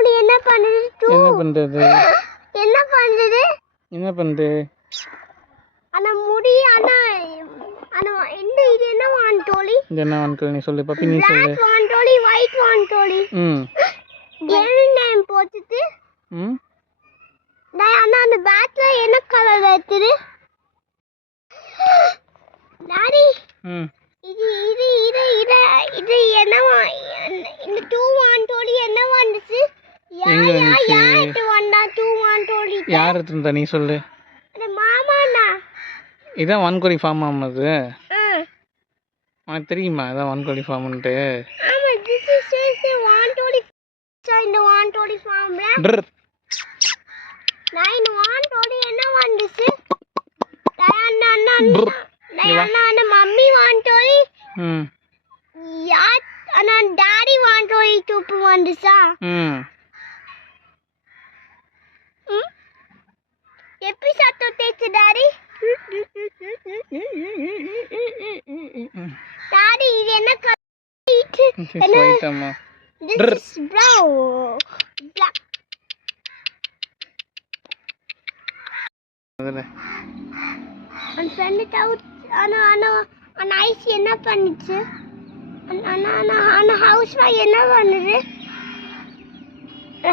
வான்டோலி என்ன பண்ணுது என்ன பண்றது என்ன பண்ணுது என்ன பண்ணுது அண்ணா முடி அண்ணா அண்ணா இது என்ன வான்டோலி இது என்ன வான்டோலி நீ சொல்லு பாப்பி நீ சொல்லு Black வான்டோலி ஒயிட் வான்டோலி என்ன நேம் போட்டுட்டு டேய் அண்ணா அந்த பேட்ல என்ன கலர் இருக்குது டாடி இது இது இது இது இது என்ன இந்த 2 வான்டோலி என்ன வந்துச்சு எங்க வந்துச்சு இது வந்தா 2 வான்டோலி யார் எடுத்துட்டா நீ சொல்லு அது மாமாண்ணா இதான் வான்கோழி ஃபார்ம் ஆமாது உனக்கு தெரியுமா இதான் வான்கோழி ஃபார்ம்ன்ட்டு ஆமா this is says வான்டோலி இந்த வான்டோலி ஃபார்ம்ல நான் வான்டோலி என்ன வந்துச்சு அண்ணா அண்ணா அண்ணா அண்ணா மம்மி வான்டோலி யார் அண்ணா டாடி வான்டோலி டூப்பு வந்துச்சா எப்படி சத்தம் தேய்ச்சு டாடி டாடி இது என்ன கலர் ஒயிட் அம்மா this is brown black அந்த ஃப்ரெண்ட் அவுட் அண்ணா ஐஸ் என்ன பண்ணுச்சு அண்ணா ஹவுஸ் என்ன பண்ணுது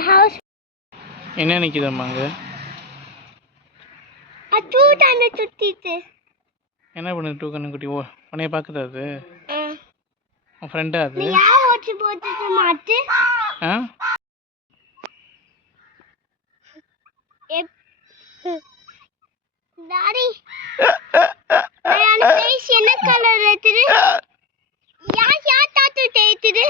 ஹவுஸ் என்ன நிக்குதம்மா அங்க அது தானே சுத்திட்டு என்ன பண்ணுது டூ கண்ணு குட்டி உன்னைய பாக்குதா அது உன் ஃப்ரெண்டா அது நீ யார் ஓட்டி போட்டுட்டு மாட்டு டாடி நான் ஃபேஸ் என்ன கலர் இருக்குது யார் தாத்து தேய்த்துது